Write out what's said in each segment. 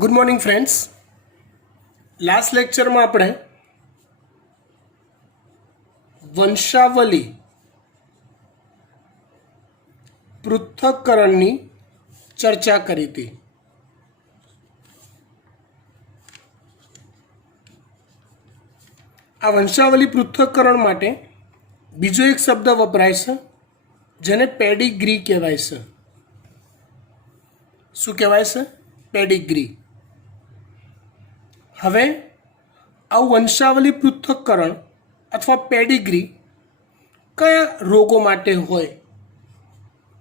Good morning friends. Last લેક્ચરમાં આપણે વંશાવલી પૃથ્થકરણની ચર્ચા કરી હતી. આ વંશાવલી પૃથ્થકરણ માટે બીજો એક શબ્દ વપરાય છે જેને પેડિગ્રી કહેવાય છે. શું કહેવાય છે? પેડિગ્રી. હવે આવું વંશાવલી પૃથ્થકરણ અથવા પેડિગ્રી કયા રોગો માટે હોય?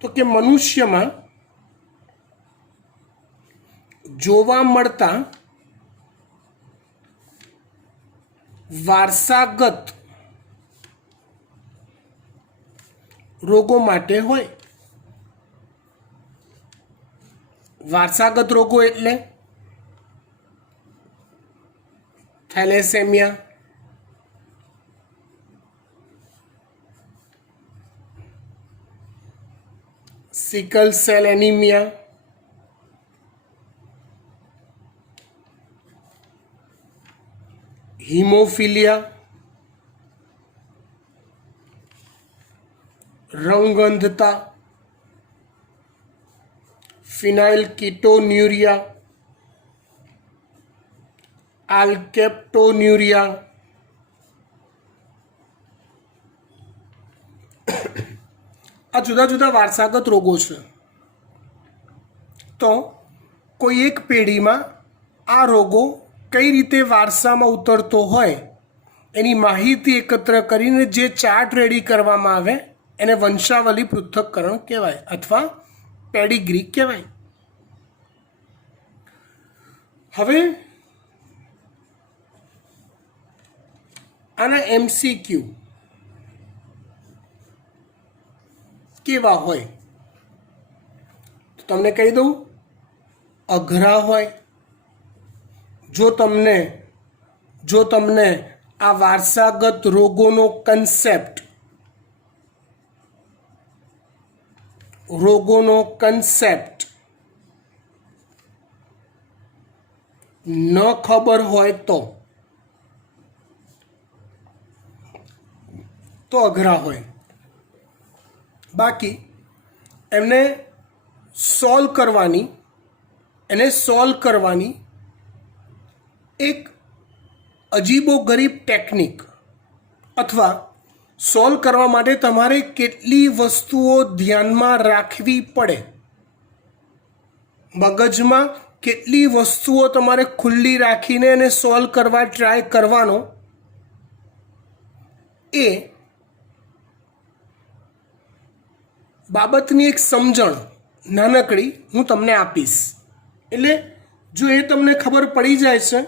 તો કે મનુષ્યમાં જોવા મળતા વારસાગત રોગો માટે હોય. વારસાગત રોગો એટલે thalassaemia, sickle cell anaemia, haemophilia, રંગઅંધતા, ફિનાઇલકીટોન્યુરિયા, આલ્કેપ્ટોન્યુરિયા, આ જુદા જુદા વારસાગત રોગો છે. તો કોઈ એક પેઢીમાં આ રોગો કઈ રીતે વારસામાં ઉતરતો હોય એની માહિતી એકત્ર કરીને જે ચાર્ટ રેડી કરવામાં આવે એને વંશાવલી પૃથ્થકરણ કહેવાય અથવા પેડિગ્રી કહેવાય. હવે આના MCQ કેવા હોય તો તમને કહી દઉં, અઘરા હોય. જો તમને આ વારસાગત રોગોનો કન્સેપ્ટ ન ખબર હોય તો અઘરા હોય. બાકી એને સોલ્વ કરવાની એક અજીબોગરીબ ટેકનિક અથવા સોલ્વ કરવા માટે તમારે કેટલી વસ્તુઓ ધ્યાનમાં રાખવી પડે, મગજમાં કેટલી વસ્તુઓ તમારે ખુલ્લી રાખીને એને સોલ્વ કરવા ટ્રાય કરવાનો, એ બાબતની એક સમજણ નાનકડી હું તમને આપીશ. એટલે જો એ તમને ખબર પડી જાય છે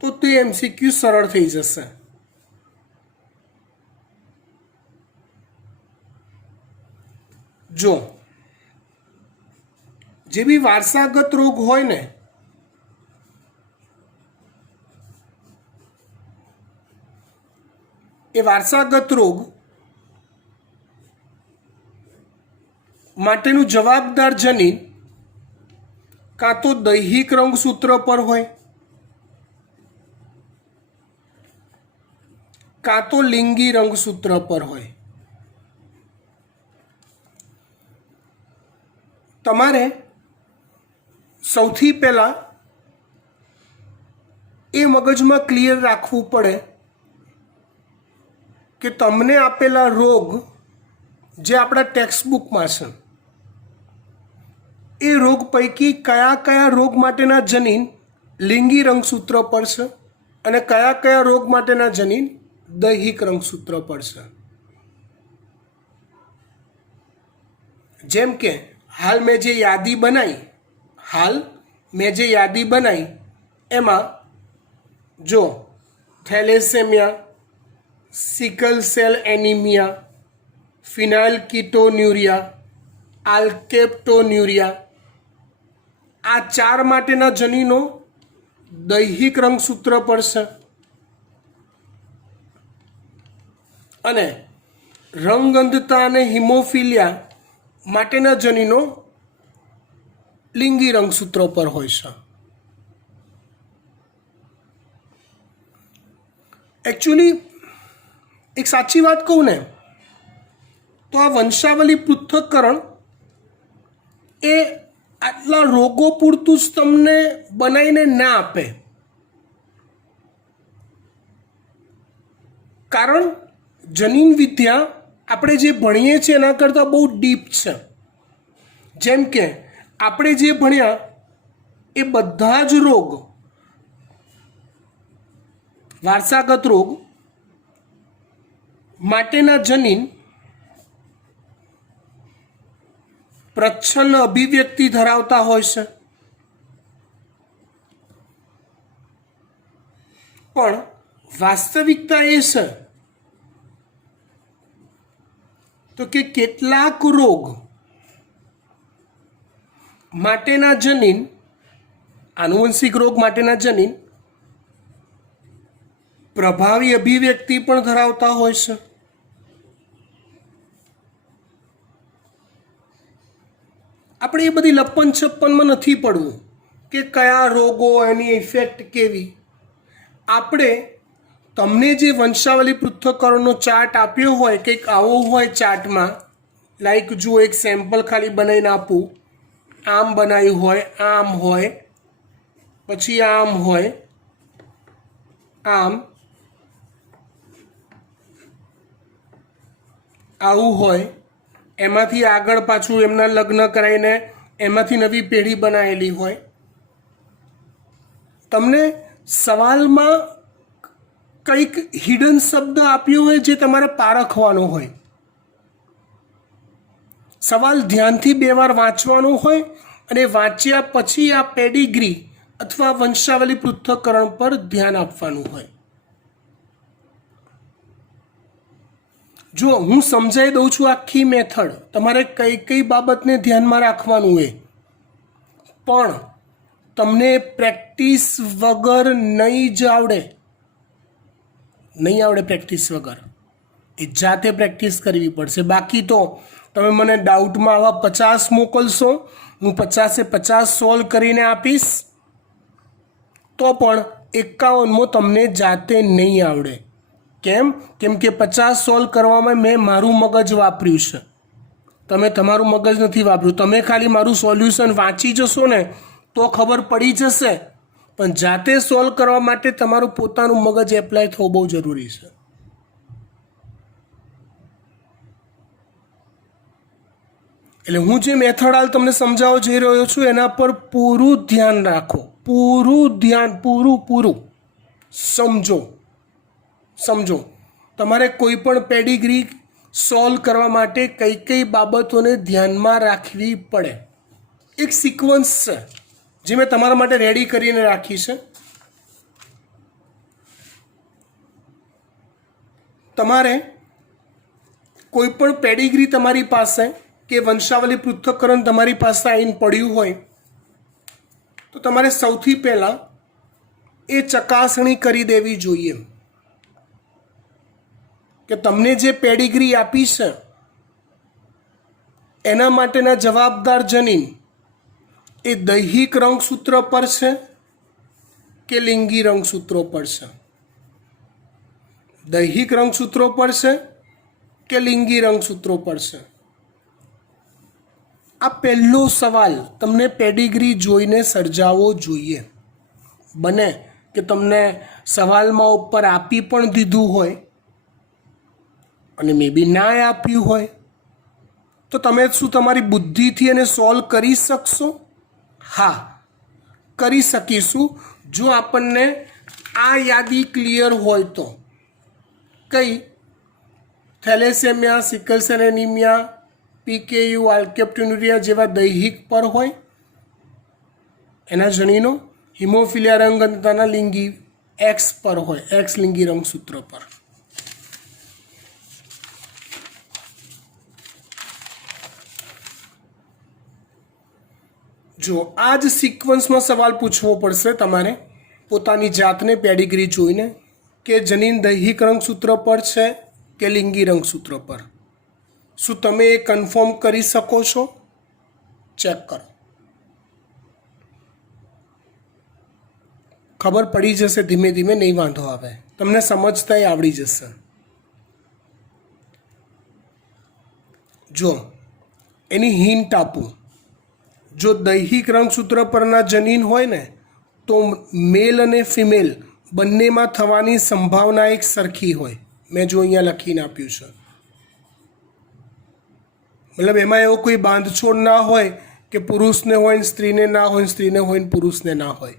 તો તે MCQ સરળ થઈ જશે. જો જે બી વારસાગત રોગ હોય ને એ વારસાગત રોગ માટેનું જવાબદાર જનીન કાં તો દૈહિક રંગસૂત્ર પર હોય કાં તો લિંગી રંગસૂત્ર પર હોય. તમારે સૌથી પહેલાં એ મગજમાં ક્લિયર રાખવું પડે કે તમને આપેલા રોગ જે આપણા ટેક્સ્ટબુકમાં છે એ રોગ પૈકી કયા કયા રોગ માટેના જનીન લિંગી રંગસૂત્ર પર છે અને કયા કયા રોગ માટેના જનીન દૈહિક રંગસૂત્ર પર છે. જેમ કે હાલ મેં જે યાદી બનાવી એમાં જો thalassemia, sickle cell anaemia, ફિનાઇલકીટોન્યુરિયા, alkaptonuria, આ 4 માટેના જનીનો દૈહિક રંગસૂત્ર પર છે અને રંગઅંધતા અને હિમોફિલિયા માટેના જનીનો લિંગી રંગસૂત્રો પર હોય છે. એકચ્યુઅલી એક સાચી વાત કહું ને તો આ વંશાવલી પૃથ્થકરણ એ આટલા રોગો પૂરતું જ તમને બનાવીને ના આપે, કારણ જનીન વિદ્યા આપણે જે ભણીએ છીએ એના કરતાં બહુ ડીપ છે. જેમ કે આપણે જે ભણ્યા એ બધા જ રોગ, વારસાગત રોગ માટેના જનીન પ્રચ્છન્ન અભિવ્યક્તિ ધરાવતા હોય છે, પણ વાસ્તવિકતા એ છે તો કે કેટલાક રોગ માટેના જનીન, આનુવંશિક રોગ માટેના જનીન પ્રભાવી અભિવ્યક્તિ પણ ધરાવતા હોય છે. આપણે એ બધી લપ્પન છપ્પનમાં નથી પડવું કે કયા રોગો, એની ઇફેક્ટ કેવી. આપણે તમને જે વંશાવલી પૃથ્થકરણનો ચાર્ટ આપ્યો હોય કંઈક આવો હોય ચાર્ટમાં, લાઈક જુઓ એક સેમ્પલ ખાલી બનાવીને આપું, આમ બનાવ્યું હોય, આમ હોય, પછી આમ હોય, આમ આવું હોય, એમાંથી આગળ પાછું એમના લગ્ન કરાવીને એમાંથી નવી પેઢી બનાવેલી હોય. તમને સવાલમાં કંઈક હિડન શબ્દ આપ્યો હોય જે તમારે પારખવાનો હોય. સવાલ ધ્યાનથી 2 વાર વાંચવાનો હોય અને વાંચ્યા પછી આ પેડિગ્રી અથવા વંશાવલી પૃથ્થકરણ પર ધ્યાન આપવાનું હોય. જો હું સમજાવી દઉં છું આખી મેથડ, તમારે કઈ કઈ બાબતને ધ્યાનમાં રાખવાનું હોય, પણ તમને પ્રેક્ટિસ વગર નહીં જ આવડે, નહીં આવડે પ્રેક્ટિસ વગર. એ જાતે પ્રેક્ટિસ કરવી પડશે. બાકી તો તમે મને ડાઉટમાં આવા 50 મોકલશો, હું 50 સોલ્વ કરીને આપીશ, તો પણ 51મો તમને જાતે નહીં આવડે. કેમ? કેમ કે 50 સોલ્વ કરવામાં મેં મારું મગજ વાપર્યું છે, તમે તમારું મગજ નથી વાપર્યું. તમે ખાલી મારું સોલ્યુશન વાંચી જશો ને તો ખબર પડી જશે, પણ જાતે સોલ્વ કરવા માટે તમારું પોતાનું મગજ એપ્લાય થવું બહુ જરૂરી છે. એટલે હું જે મેથડ હાલ તમને સમજાવવા જઈ રહ્યો છું એના પર પૂરું ધ્યાન રાખો, પૂરું ધ્યાન, પૂરું સમજો. તમારે કોઈ પણ પેડિગ્રી સોલ્વ કરવા માટે કઈ કઈ બાબતોને ધ્યાનમાં રાખવી પડે. એક સિક્વન્સ છે જે મેં તમારા માટે રેડી કરીને રાખી છે. તમારે કોઈ પણ પેડિગ્રી તમારી પાસે કે વંશાવલી પૃથ્થકરણ તમારી પાસે આવીને પડ્યું હોય તો તમારે સૌથી પહેલાં એ ચકાસણી કરી દેવી જોઈએ કે તમને જે પેડિગ્રી આપી છે એના માટેના જવાબદાર જનીન એ દૈહિક રંગસૂત્ર પર છે કે લિંગી રંગસૂત્રો પર છે. દૈહિક રંગસૂત્રો પર છે કે લિંગી રંગસૂત્રો પર છે. આ પહેલો સવાલ તમને પેડિગ્રી જોઈને સર્જાવવો જોઈએ. બને કે તમને સવાલમાં ઉપર આપી પણ દીધું હોય અને મે બી ના આપ્યું હોય તો તમે શું તમારી બુદ્ધિથી એને સોલ્વ કરી શકશો? હા, કરી શકીશું જો આપણને આ યાદી ક્લિયર હોય તો. કઈ? Thalassaemia, sickle cell anaemia, PKU, alkaptonuria જેવા દૈહિક પર હોય એના જનીનો, હિમોફિલિયા રંગઅંધતાના લિંગી X પર હોય, X લિંગી રંગસૂત્ર પર. જો આ જ સિક્વન્સમાં સવાલ પૂછવો પડશે તમારે પોતાની જાતને પેડિગ્રી જોઈને કે જનીન દૈહિક રંગસૂત્ર પર છે કે લિંગી રંગસૂત્ર પર. શું તમે એ કન્ફર્મ કરી શકો છો? ચેક કરો. ખબર પડી જશે ધીમે ધીમે, નહીં વાંધો આવે, તમને સમજતાય આવડી જશે. જો એની હિન્ટ આપું, જો દૈહિક રંગસૂત્ર પરના જનીન હોય ને તો મેલ અને ફિમેલ બંનેમાં થવાની સંભાવના એક સરખી હોય. મેં જો અહીંયા લખીને આપ્યું છે, મતલબ એમાં એવો કોઈ બાંધછોડ ના હોય કે પુરુષને હોય ને સ્ત્રીને ના હોય, સ્ત્રીને હોય ને પુરુષને ના હોય.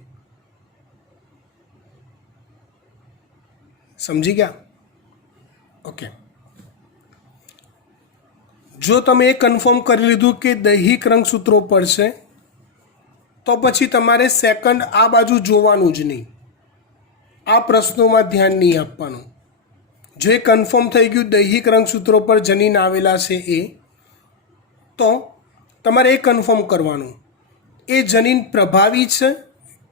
સમજી ગયા? ઓકે. જો તમે એ કન્ફર્મ કરી લીધું કે દૈહિક રંગસૂત્રો પર છે, તો પછી તમારે સેકન્ડ આ બાજુ જોવાનું જ નહીં, આ પ્રશ્નોમાં ધ્યાન નહીં આપવાનું. જો એ કન્ફર્મ થઈ ગયું દૈહિક રંગસૂત્રો પર જનીન આવેલા છે તો તમારે એ કન્ફર્મ કરવાનું એ જનીન પ્રભાવી છે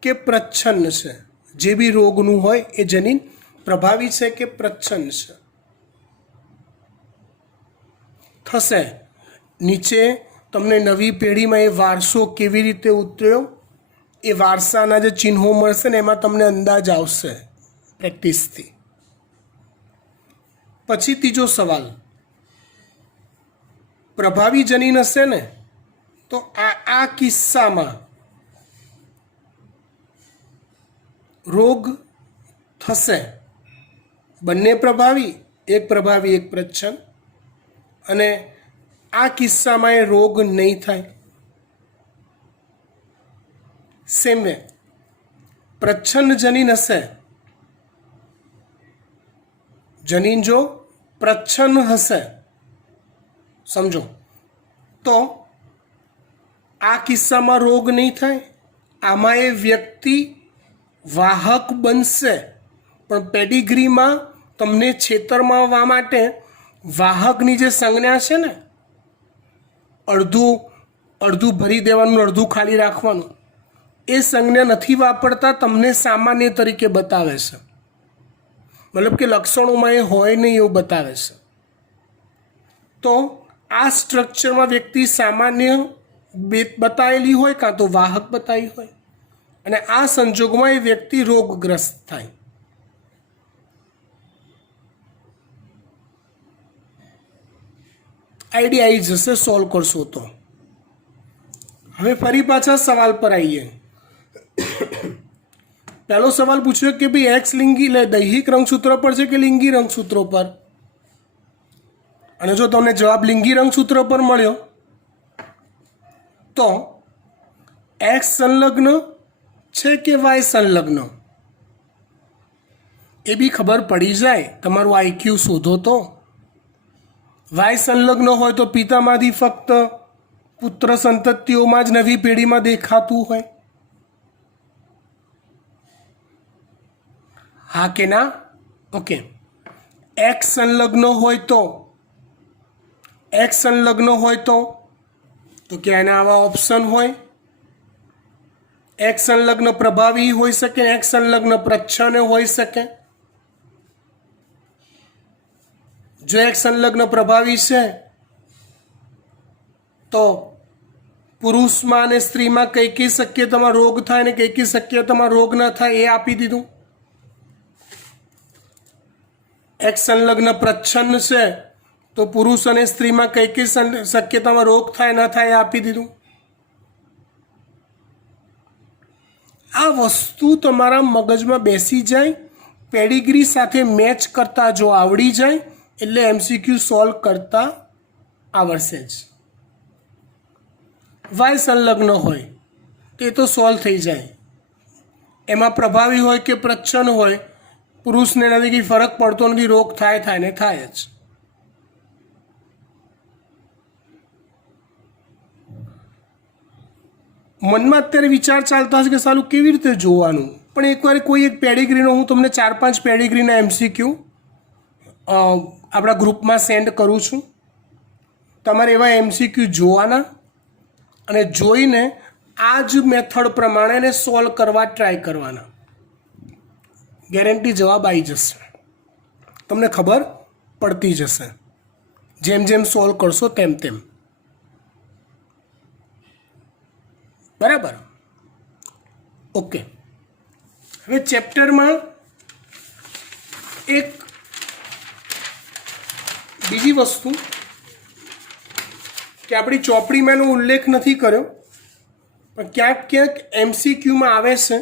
કે પ્રચ્છન્ન છે. જે બી રોગનું હોય એ જનીન પ્રભાવી છે કે પ્રચ્છન્ન છે. થશે નીચે તમને નવી પેઢીમાં એ વારસો કેવી રીતે ઉતર્યો, એ વારસાના જે ચિહ્નો મળશે ને એમાં તમને અંદાજ આવશે પ્રેક્ટિસથી. પછી ત્રીજો સવાલ, પ્રભાવી જનીન હશે ને તો આ કિસ્સામાં રોગ થશે. બંને પ્રભાવી, એક પ્રભાવી એક પ્રચ્છન્ન, અને આ કિસ્સામાં એ રોગ નહીં થાય. સેમ વે પ્રચ્છન્ન જનીન હશે, જનીન જો પ્રચ્છન્ન હશે, સમજો, તો આ કિસ્સામાં રોગ નહીં થાય. આમાં એ વ્યક્તિ વાહક બનશે, પણ પેડિગ્રીમાં તમને છેતરવા માટે વાહકની જે સંજ્ઞા છે ને, અડધું ભરી દેવાનું, અડધું ખાલી રાખવાનું, એ સંજ્ઞા નથી વાપરતા, તમને સામાન્ય તરીકે બતાવે છે. મતલબ કે લક્ષણોમાં એ હોય નહીં એવું બતાવે છે. તો આ સ્ટ્રક્ચરમાં વ્યક્તિ સામાન્ય બતાવેલી હોય કાં તો વાહક બતાવી હોય, અને આ સંજોગમાં એ વ્યક્તિ રોગગ્રસ્ત થાય. આઈડિયા આવી જશે સોલ્વ કરશો તો. હવે ફરી પાછા સવાલ પર આવીએ. પહેલો સવાલ પૂછ્યો કે ભાઈ એક્સ લિંગી દૈહિક રંગસૂત્ર પર છે કે લિંગી રંગસૂત્રો પર? અને જો તમને જવાબ લિંગી રંગસૂત્ર પર મળ્યો તો એક્સ સંલગ્ન છે કે વાય સંલગ્ન એ બી ખબર પડી જાય. તમારું આઈક્યુ શોધો તો. વાય સંલગ્ન હોય તો પિતામાંથી ફક્ત પુત્ર સંતતિઓમાં જ નવી પેઢીમાં દેખાતું હોય. હા કે ના? ઓકે. એક્સ સંલગ્ન હોય તો કે એના આવા ઓપ્શન હોય. એક્સ સંલગ્ન પ્રભાવી હોઈ શકે, એક્સ સંલગ્ન પ્રચ્છન્ન હોઈ શકે. જો એક્સ સંલગ્ન પ્રભાવી છે તો પુરુષમાં અને સ્ત્રીમાં કઈ કઈ શક્યતામાં રોગ થાય ને કઈ કઈ શક્યતામાં રોગ ન થાય એ આપી દીધું. એક્સ સંલગ્ન પ્રચ્છન્ન છે તો પુરુષ અને સ્ત્રીમાં કઈ કઈ શક્યતામાં રોગ થાય ન થાય એ આપી દીધું. આ વસ્તુ તમારા મગજમાં બેસી જાય, પેડિગ્રી સાથે મેચ કરતા જો આવડી જાય એટલે એમસીક્યુ સોલ્વ કરતા આવડશે જ. વાય સંલગ્ન હોય તે તો સોલ્વ થઈ જાય. એમાં પ્રભાવી હોય કે પ્રચ્છન્ન હોય, પુરુષને એનાથી કંઈ ફરક પડતો નથી, રોગ થાય ને થાય જ. મનમાં અત્યારે વિચાર ચાલતા હશે કે સાલું કેવી રીતે જોવાનું, પણ એકવાર કોઈ એક પેડિગ્રીનો હું તમને 4-5 પેડિગ્રીના એમસીક્યુ આપણા ગ્રુપમાં સેન્ડ કરું છું. તમારે એવા એમસીક્યુ જોવાના અને જોઈને આ જ મેથડ પ્રમાણે એને સોલ્વ કરવા ટ્રાય કરવાના. ગેરંટી જવાબ આવી જશે, તમને ખબર પડતી જશે જેમ જેમ સોલ્વ કરશો તેમ તેમ. બરાબર? ઓકે. હવે ચેપ્ટરમાં એક બીજી વસ્તુ કે આપણી ચોપડીમાં એનો ઉલ્લેખ નથી કર્યો પણ ક્યાંક ક્યાંક એમસીક્યુમાં આવે છે,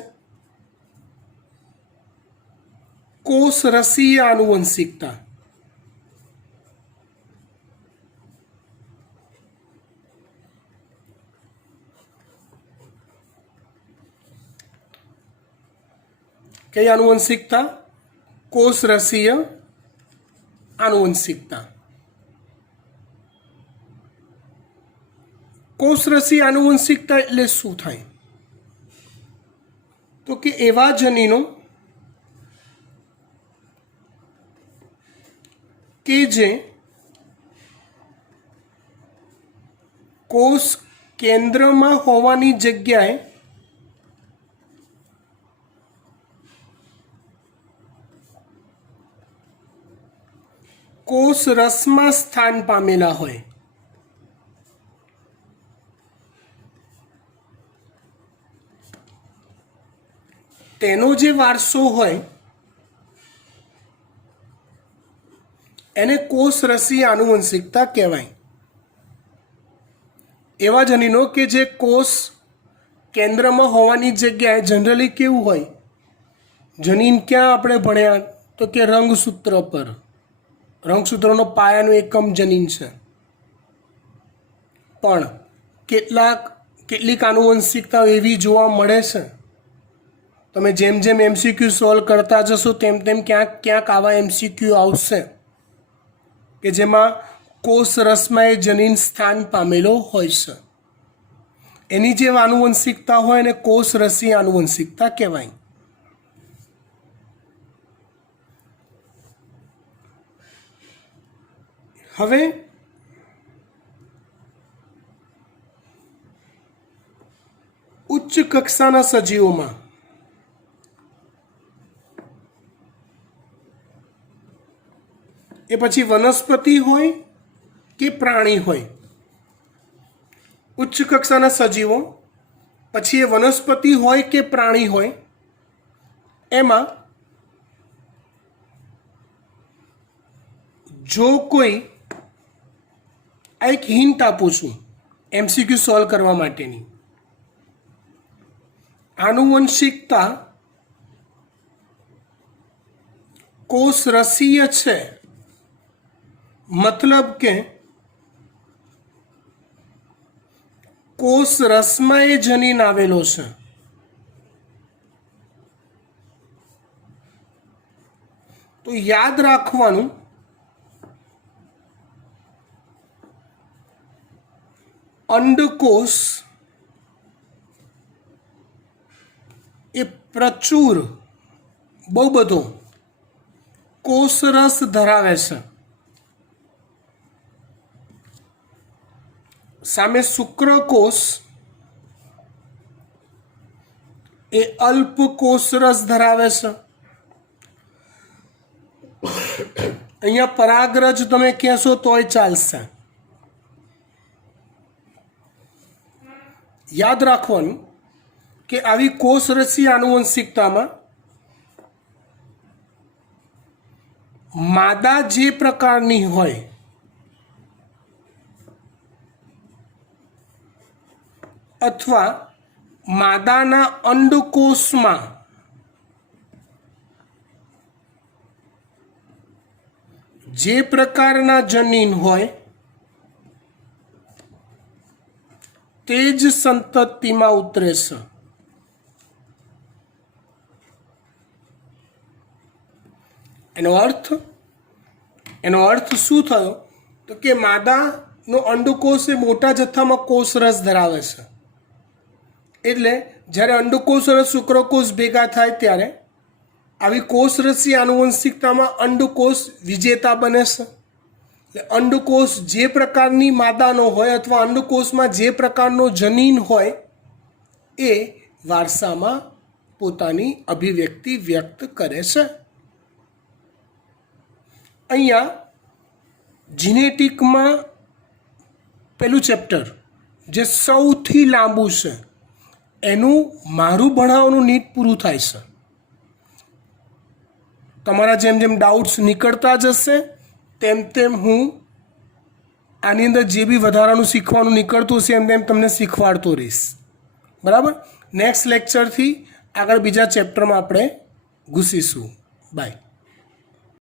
કોષરસીય આનુવંશિકતા. કઈ આનુવંશિકતા? કોષરસીય આનુવંશિકતા. કોષરસીય આનુવંશિકતા એટલે શું થાય? તો કે એવા જનીનો કે જે કોષ કેન્દ્રમાં હોવાની જગ્યાએ કોષ રસમાં સ્થાન પામેલા હોય. તેનો જે વારસો હોય એને કોષરસીય આનુવંશિકતા કહેવાય. એવા જનીનો કે જે કોષ કેન્દ્રમાં હોવાની જગ્યાએ જનરલી કેવું હોય, જનીન ક્યાં આપણે ભણ્યા તો કે રંગસૂત્ર પર. રંગસૂત્રનો પાયાનો એકમ જનીન છે. પણ કેટલીક આનુવંશિકતાઓ એવી જોવા મળે છે, તમે જેમ જેમ એમસીક્યુ સોલ્વ કરતા જશો તેમ તેમ ક્યાંક આવા એમસીક્યુ આવશે કે જેમાં કોષ રસમાં એ જનીન સ્થાન પામેલો હોય છે. એની જે આનુવંશિકતા હોય એને કોષરસીય આનુવંશિકતા કહેવાય. હવે ઉચ્ચ કક્ષાના સજીવોમાં એ પછી વનસ્પતિ હોય કે પ્રાણી હોય, ઉચ્ચ કક્ષાના સજીવો પછી એ વનસ્પતિ હોય કે પ્રાણી હોય, એમાં જો કોઈ, આ એક હિન્ટ આપું છું એમસીક્યુ સોલ્વ કરવા માટેની, આનુવંશિકતા કોષરસીય છે, મતલબ કે કોષ રસમાં એ જનીન આવેલો છે. તો યાદ રાખવાનું, અંડકોષ એ પ્રચુર, બહુ બધો કોષરસ ધરાવે છે. સામે શુક્રકોષ એ અલ્પ કોષરસ ધરાવે છે. અહીંયા પરાગરજ તમે કહેશો તોય ચાલશે. યાદ રાખવાનું કે આવી કોષરસીય આનુવંશિકતામાં માદા જે પ્રકારની હોય અથવા માદાના અંડકોષમાં જે પ્રકારના જનીન હોય તે જ સંતતિમાં ઉતરે છે. એનો અર્થ શું થયો તો કે માદાનો અંડકોષ એ મોટા જથ્થામાં કોષરસ ધરાવે છે. એટલે જ્યારે અંડકોષ અને શુક્રકોષ ભેગા થાય ત્યારે આવી કોષરસીય આનુવંશિકતામાં અંડકોષ વિજેતા બને છે. એટલે અંડકોષ જે પ્રકારની માદાનો હોય અથવા અંડકોષમાં જે પ્રકારનો જનીન હોય એ વારસામાં પોતાની અભિવ્યક્તિ વ્યક્ત કરે છે. અહીંયા જીનેટિકમાં પેલું ચેપ્ટર જે સૌથી લાંબુ છે એનું મારું ભણાવવાનું નીટ પૂરું થાય છે. તમારા જેમ જેમ ડાઉટ્સ નીકળતા જશે તેમ તેમ હું આની અંદર જે બી વધારાનું શીખવાનું નીકળતું હશે એમ તેમ તમને શીખવાડતો રહીશ. બરાબર. નેક્સ્ટ લેક્ચરથી આગળ બીજા ચેપ્ટરમાં આપણે ઘૂસીશું. બાય.